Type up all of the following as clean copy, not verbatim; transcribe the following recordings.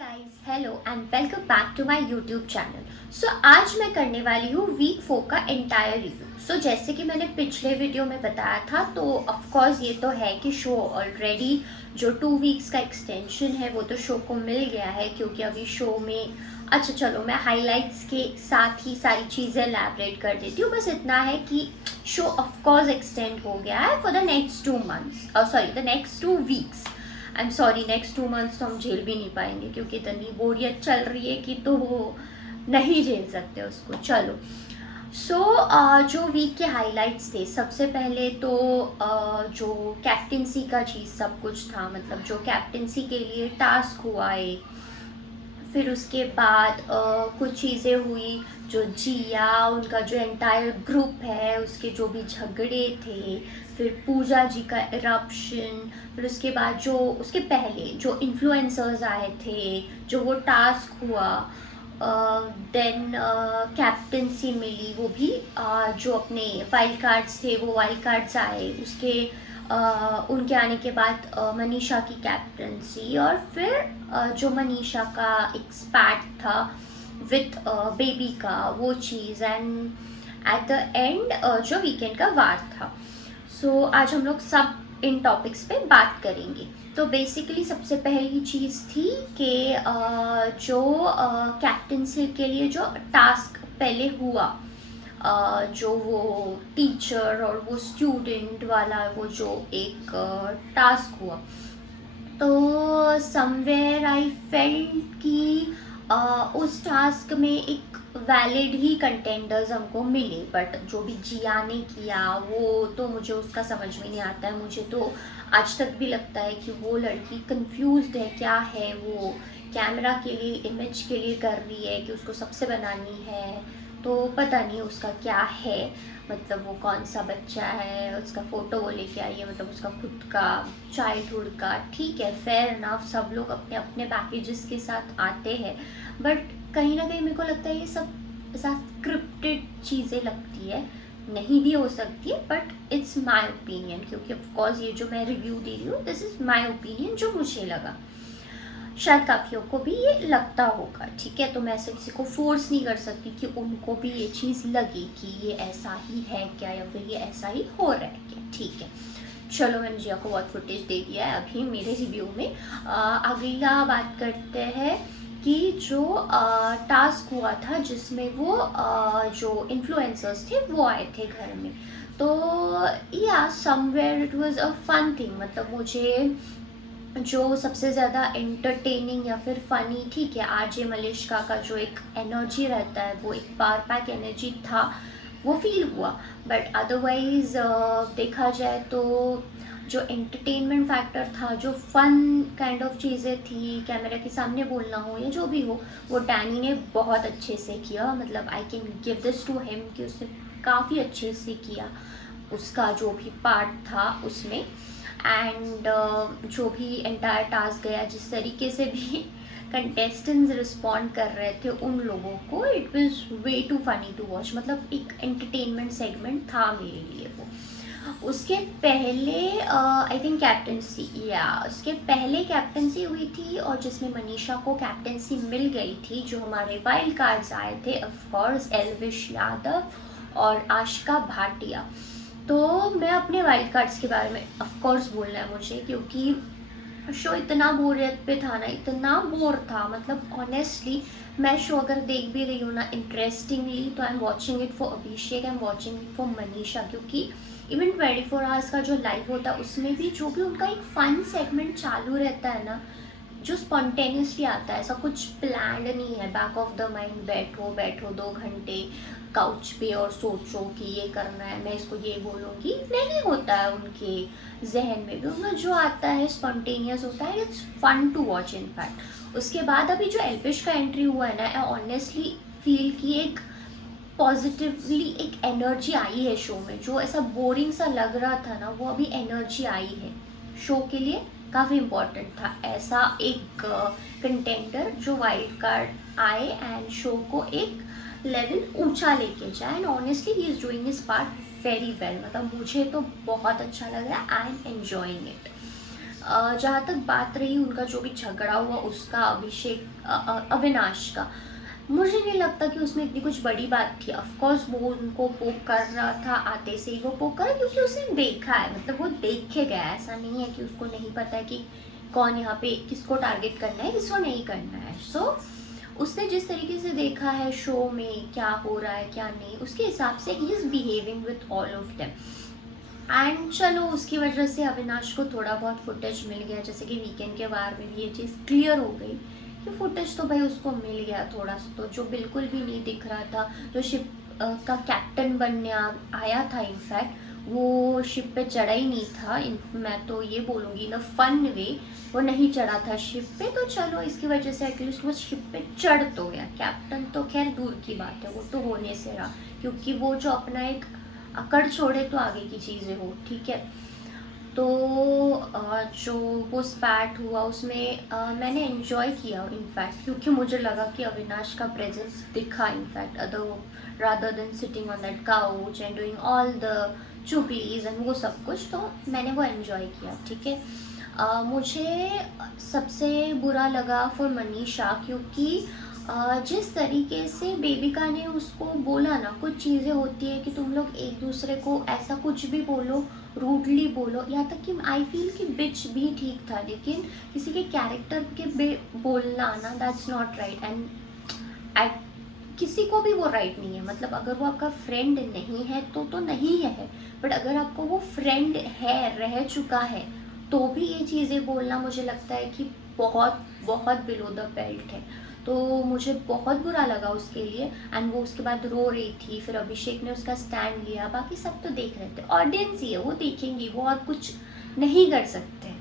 Guys, hello and welcome back to my YouTube channel. So आज मैं करने वाली हूँ वीक 4 का एंटायर रिव्यू। सो जैसे कि मैंने पिछले वीडियो में बताया था, तो ऑफ कोर्स ये तो है कि शो ऑलरेडी जो 2 वीक्स का एक्सटेंशन है वो तो शो को मिल गया है, क्योंकि अभी शो में अच्छा चलो मैं हाइलाइट्स के साथ ही सारी चीज़ें एलैबोरेट कर देती हूँ। बस इतना है कि शो ऑफ कोर्स एक्सटेंड हो गया है for the next 2 months, sorry the next 2 weeks. I am sorry, next 2 months तो हम झेल भी नहीं पाएंगे, क्योंकि इतनी बोरियत चल रही है कि तो वो नहीं झेल सकते उसको। चलो जो वीक के हाइलाइट्स थे, सबसे पहले तो जो कैप्टेंसी का चीज़ सब कुछ था, मतलब जो कैप्टेंसी के लिए टास्क हुआ एक। फिर उसके बाद कुछ चीज़ें हुई, जो जिया उनका जो एंटायर ग्रुप है उसके जो भी झगड़े थे, फिर पूजा जी का इरप्शन, फिर उसके बाद जो उसके पहले जो इन्फ्लुएंसर्स आए थे, जो वो टास्क हुआ, देन कैप्टेंसी मिली, वो भी जो अपने वाइल्ड कार्ड्स थे वो वाइल्ड कार्ड्स आए उसके उनके आने के बाद मनीषा की कैप्टनसी, और फिर जो मनीषा का एक स्पैट था विथ बेबी का वो चीज़, एंड एट द एंड जो वीकेंड का वार था। आज हम लोग सब इन टॉपिक्स पे बात करेंगे। तो बेसिकली सबसे पहली चीज़ थी कि जो कैप्टनसी के लिए जो टास्क पहले हुआ, जो वो टीचर और वो स्टूडेंट वाला वो जो एक टास्क हुआ, तो समवेयर आई फेल्ट कि उस टास्क में एक वैलिड ही कंटेंडर्स हमको मिले, बट जो भी जिया ने किया वो तो मुझे उसका समझ में नहीं आता है। मुझे तो आज तक भी लगता है कि वो लड़की कंफ्यूज्ड है, क्या है वो कैमरा के लिए इमेज के लिए कर रही है कि उसको सबसे बनानी है, तो पता नहीं उसका क्या है। मतलब वो कौन सा बच्चा है, उसका फ़ोटो वो लेके आई है, मतलब उसका खुद का चाइल्डहुड का। ठीक है, फेयर इनफ, सब लोग अपने अपने पैकेजेस के साथ आते हैं, बट कहीं ना कहीं मेरे को लगता है ये सब ऐसा स्क्रिप्टेड चीज़ें लगती है। नहीं भी हो सकती है, बट इट्स माई ओपिनियन, क्योंकि ऑफकोर्स ये जो मैं रिव्यू दे रही हूँ दिस इज़ माई ओपिनियन, जो मुझे लगा। शायद काफ़ियों को भी ये लगता होगा, ठीक है। तो मैं ऐसे किसी को फोर्स नहीं कर सकती कि उनको भी ये चीज़ लगे कि ये ऐसा ही है क्या, या फिर ये ऐसा ही हो रहा है क्या, ठीक है। चलो मैंने जिया को बहुत फुटेज दे दिया है अभी मेरे रिव्यू में। अगला बात करते हैं कि जो टास्क हुआ था जिसमें वो जो इन्फ्लुएंसर्स थे वो आए थे घर में, तो या somewhere it was a fun thing. मतलब मुझे जो सबसे ज़्यादा एंटरटेनिंग या फिर फ़नी, ठीक है, आरजे मलिश्का का जो एक एनर्जी रहता है वो एक पावर पैक एनर्जी था, वो फील हुआ। बट अदरवाइज़ देखा जाए तो जो एंटरटेनमेंट फैक्टर था, जो फ़न काइंड ऑफ चीज़ें थी, कैमरा के सामने बोलना हो या जो भी हो, वो डैनी ने बहुत अच्छे से किया। मतलब I can give this to him कि उसने काफ़ी अच्छे से किया उसका जो भी पार्ट था उसमें। एंड जो भी एंटायर टास्क गया, जिस तरीके से भी कंटेस्टेंट्स रिस्पॉन्ड कर रहे थे उन लोगों को, it was way too funny to watch. मतलब एक एंटरटेनमेंट सेगमेंट था मेरे लिए वो। उसके पहले आई थिंक कैप्टनसी, या उसके पहले कैप्टनसी हुई थी, और जिसमें मनीषा को कैप्टनसी मिल गई थी। जो हमारे वाइल्ड कार्ड्स आए थे, ऑफ कोर्स एल्विश यादव और आशिका भाटिया। तो मैं अपने वाइल्ड कार्ड्स के बारे में ऑफ कोर्स बोलना है मुझे, क्योंकि शो इतना बोरियत पे था ना, इतना बोर था। मतलब ऑनेस्टली मैं शो अगर देख भी रही हूँ ना इंटरेस्टिंगली, तो I am watching it for Abhishek, I am watching it for Manisha, क्योंकि इवन 24 आवर्स का जो लाइव होता है उसमें भी जो भी उनका एक फन सेगमेंट चालू रहता है ना, जो स्पॉन्टेनियसली आता है, ऐसा कुछ प्लान्ड नहीं है। बैक ऑफ द माइंड बैठो बैठो 2 घंटे काउच पे और सोचो कि ये करना है, मैं इसको ये बोलूँगी, नहीं होता है उनके जहन में भी। उनका जो आता है स्पॉन्टेनियस होता है, it's fun to watch in fact. उसके बाद अभी जो एल्विश का एंट्री हुआ है ना, आई ऑनेस्टली फील कि एक पॉजिटिवली एक एनर्जी आई है शो में। जो ऐसा बोरिंग सा लग रहा था ना, वो अभी एनर्जी आई है शो के लिए। काफ़ी इम्पोर्टेंट था ऐसा एक कंटेंडर जो वाइल्ड कार्ड आए एंड शो को एक लेवल ऊंचा लेके जाए, and honestly he is doing his part very well. मतलब मुझे तो बहुत अच्छा लग रहा है, आई एम एन्जॉइंग इट। जहाँ तक बात रही उनका जो भी झगड़ा हुआ उसका, अविनाश का, मुझे नहीं लगता कि उसमें इतनी कुछ बड़ी बात थी। ऑफ कोर्स वो उनको पोक कर रहा था, आते से ही वो पोक कर रहा, क्योंकि उसने देखा है, मतलब वो देख के गया है, ऐसा नहीं है कि उसको नहीं पता है कि कौन यहाँ पे किसको टारगेट करना है, किसको नहीं करना है। सो उसने जिस तरीके से देखा है शो में क्या हो रहा है क्या नहीं, उसके हिसाब से he is behaving with all of them. And चलो उसकी वजह से अविनाश को थोड़ा बहुत फुटेज मिल गया, जैसे कि वीकेंड के वार में भी ये चीज़ क्लियर हो गई कि फुटेज तो भाई उसको मिल गया थोड़ा सा, तो जो बिल्कुल भी नहीं दिख रहा था, जो शिप का कैप्टन बनने आया था, इनफैक्ट वो शिप पे चढ़ा ही नहीं था। मैं तो ये बोलूँगी इन अ फन वे, वो नहीं चढ़ा था शिप पे, तो चलो इसकी वजह से एटलीस्ट वो शिप पे चढ़ तो गया। कैप्टन तो खैर दूर की बात है, वो तो होने से रहा, क्योंकि वो जो अपना एक अकड़ छोड़े तो आगे की चीज़ें हो, ठीक है। तो जो वो स्पैट हुआ उसमें मैंने एंजॉय किया इनफैक्ट, क्योंकि मुझे लगा कि अविनाश का प्रेजेंस दिखा in fact, other rather than sitting on that couch and doing all the चुगलीज एंड वो सब कुछ, तो मैंने वो एंजॉय किया, ठीक है। मुझे सबसे बुरा लगा फॉर मनीषा, क्योंकि जिस तरीके से बेबिका ने उसको बोला ना, कुछ चीज़ें होती है कि तुम लोग एक दूसरे को ऐसा कुछ भी बोलो, रूडली बोलो, यहाँ तक कि आई फील कि बिच भी ठीक था, लेकिन किसी के कैरेक्टर के बोलना ना, that's not right. And at किसी को भी वो राइट नहीं है, मतलब अगर वो आपका फ्रेंड नहीं है तो नहीं है, बट अगर आपको वो फ्रेंड है, रह चुका है, तो भी ये चीज़ें बोलना मुझे लगता है कि बहुत बहुत बिलो द बेल्ट है। तो मुझे बहुत बुरा लगा उसके लिए। एंड वो उसके बाद रो रही थी, फिर अभिषेक ने उसका स्टैंड लिया, बाकी सब तो देख रहे थे, ऑडियंस ही है, वो देखेंगी, वो और कुछ नहीं कर सकते।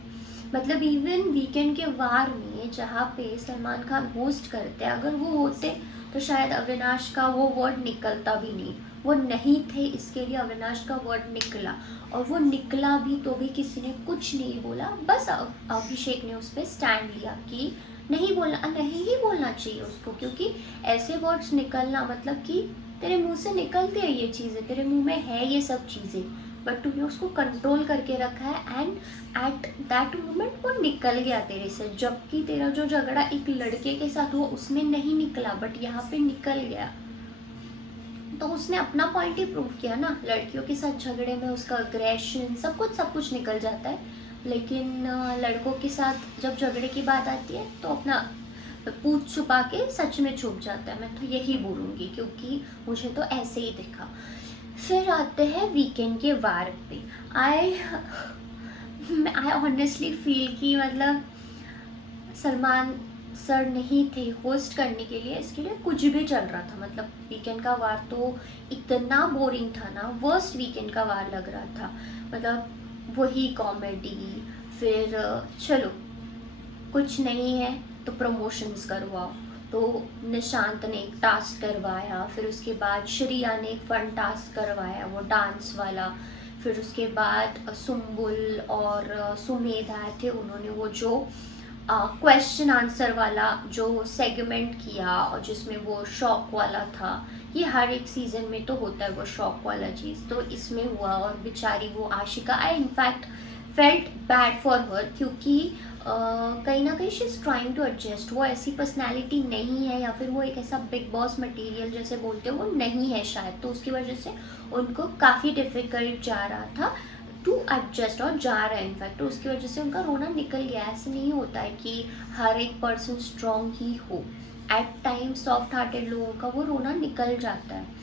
मतलब इवन वीकेंड के वार में जहाँ पे सलमान खान होस्ट करते, अगर वो होते तो शायद अविनाश का वो वर्ड निकलता भी नहीं। वो नहीं थे, इसके लिए अविनाश का वर्ड निकला, और वो निकला भी तो भी किसी ने कुछ नहीं बोला, बस अभिषेक ने उस पर स्टैंड लिया कि नहीं बोलना, नहीं ही बोलना चाहिए उसको, क्योंकि ऐसे वर्ड्स निकलना मतलब कि तेरे मुंह से निकलती है ये चीज़ें, तेरे मुंह में है ये सब चीज़ें, बट तूने उसको कंट्रोल करके रखा है, एंड एट दैट मोमेंट वो निकल गया तेरे से। जबकि तेरा जो झगड़ा एक लड़के के साथ हुआ उसमें नहीं निकला, बट यहाँ पे निकल गया, तो उसने अपना पॉइंट ही प्रूव किया ना। लड़कियों के साथ झगड़े में उसका अग्रेशन सब कुछ निकल जाता है, लेकिन लड़कों के साथ जब झगड़े की बात आती है तो अपना पूछ छुपा के सच में छुप जाता है। मैं तो यही बोलूँगी, क्योंकि मुझे तो ऐसे ही दिखा। फिर आते हैं वीकेंड के वार पे। आई आई ऑनेस्टली फील कि मतलब सलमान सर नहीं थे होस्ट करने के लिए, इसके लिए कुछ भी चल रहा था। मतलब वीकेंड का वार तो इतना बोरिंग था ना, वर्स्ट वीकेंड का वार लग रहा था। मतलब वही कॉमेडी, फिर चलो कुछ नहीं है तो प्रमोशंस करवाओ, तो निशांत ने एक टास्क करवाया, फिर उसके बाद श्रिया ने एक फन टास्क करवाया वो डांस वाला, फिर उसके बाद सुम्बुल और सुमेध आए थे, उन्होंने वो जो क्वेश्चन आंसर वाला जो सेगमेंट किया, और जिसमें वो शॉक वाला था। ये हर एक सीज़न में तो होता है वो शॉक वाला चीज़, तो इसमें हुआ। और बेचारी वो Ashika, I in fact felt bad for her, क्योंकि कहीं ना कहीं she is trying to adjust. वो ऐसी पर्सनैलिटी नहीं है, या फिर वो एक ऐसा बिग बॉस मटेरियल जैसे बोलते हैं वो नहीं है शायद, तो उसकी वजह से उनको काफ़ी डिफ़िकल्ट जा रहा था टू एडजस्ट, और जा रहा है इनफैक्ट, तो उसकी वजह से उनका रोना निकल गया। ऐसे नहीं होता है कि हर एक पर्सन स्ट्रॉन्ग ही हो, एट टाइम सॉफ्ट हार्टेड लोगों का वो रोना निकल जाता है।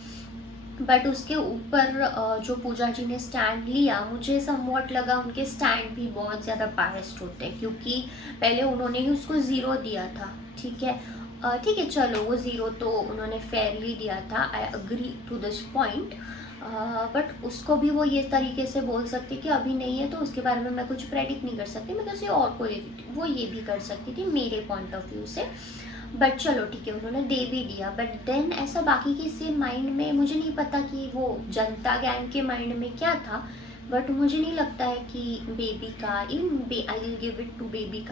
बट उसके ऊपर जो पूजा जी ने स्टैंड लिया, मुझे समवॉट लगा उनके स्टैंड भी बहुत ज़्यादा बायस्ड होते हैं, क्योंकि पहले उन्होंने ही उसको ज़ीरो दिया था, ठीक है। ठीक है, चलो वो ज़ीरो तो उन्होंने फेयरली दिया था, I agree to this point, but उसको भी वो ये तरीके से बोल सकती कि अभी नहीं है तो उसके बारे में मैं कुछ प्रेडिक्ट नहीं कर सकती, मैं किसी और को देती थी, वो ये भी कर सकती थी मेरे पॉइंट ऑफ व्यू से। बट चलो ठीक है, उन्होंने दे भी दिया, बट देन ऐसा बाकी किसी माइंड में, मुझे नहीं पता कि वो जनता गैंग के माइंड में क्या था, बट मुझे नहीं लगता है कि बेबी का, in I will give it to baby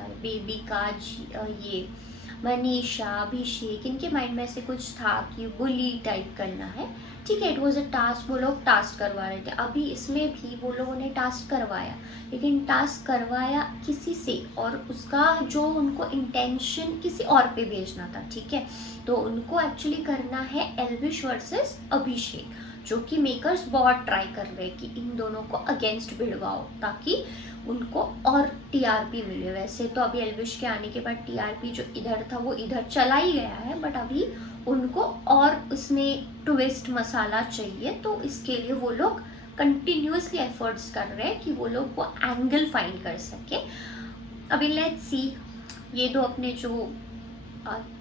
का ये मनीषा, अभिषेक, इनके माइंड में ऐसे कुछ था कि बुली टाइप करना है। ठीक है, इट वॉज अ टास्क, वो लोग टास्क करवा रहे थे। अभी इसमें भी वो लोगों ने टास्क करवाया, लेकिन टास्क करवाया किसी से, और उसका जो उनको इंटेंशन किसी और पे भेजना था। ठीक है, तो उनको एक्चुअली करना है एल्विश वर्सेस अभिषेक, जो कि मेकर्स बहुत ट्राई कर रहे हैं कि इन दोनों को अगेंस्ट भिड़वाओ, ताकि उनको और टीआरपी मिले। वैसे तो अभी एल्विश के आने के बाद टीआरपी जो इधर था वो इधर चला ही गया है, बट अभी उनको और उसमें ट्विस्ट मसाला चाहिए, तो इसके लिए वो लोग कंटिन्यूसली एफर्ट्स कर रहे हैं कि वो लोग वो एंगल फाइंड कर सके। अभी लेट्स सी, ये दो अपने जो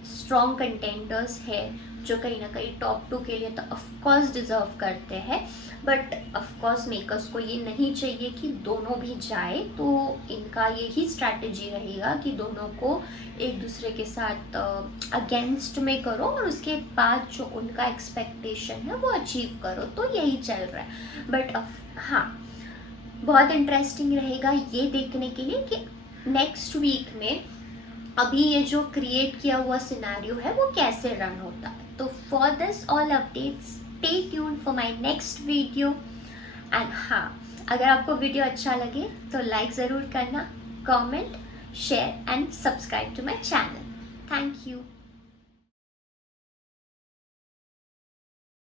स्ट्रॉन्ग कंटेंडर्स है, जो कहीं ना कहीं टॉप 2 के लिए तो ऑफकोर्स डिज़र्व करते हैं, बट ऑफकोर्स मेकर्स को ये नहीं चाहिए कि दोनों भी जाए, तो इनका यही स्ट्रैटेजी रहेगा कि दोनों को एक दूसरे के साथ अगेंस्ट में करो, और उसके बाद जो उनका एक्सपेक्टेशन है वो अचीव करो। तो यही चल रहा है। बट हाँ, बहुत इंटरेस्टिंग रहेगा ये देखने के लिए कि नेक्स्ट वीक में अभी ये जो क्रिएट किया हुआ सिनेरियो है वो कैसे रन होता है। तो for this all updates stay tuned for my next video. And हाँ, अगर आपको वीडियो अच्छा लगे तो लाइक ज़रूर करना, comment, share and subscribe to my channel. Thank you.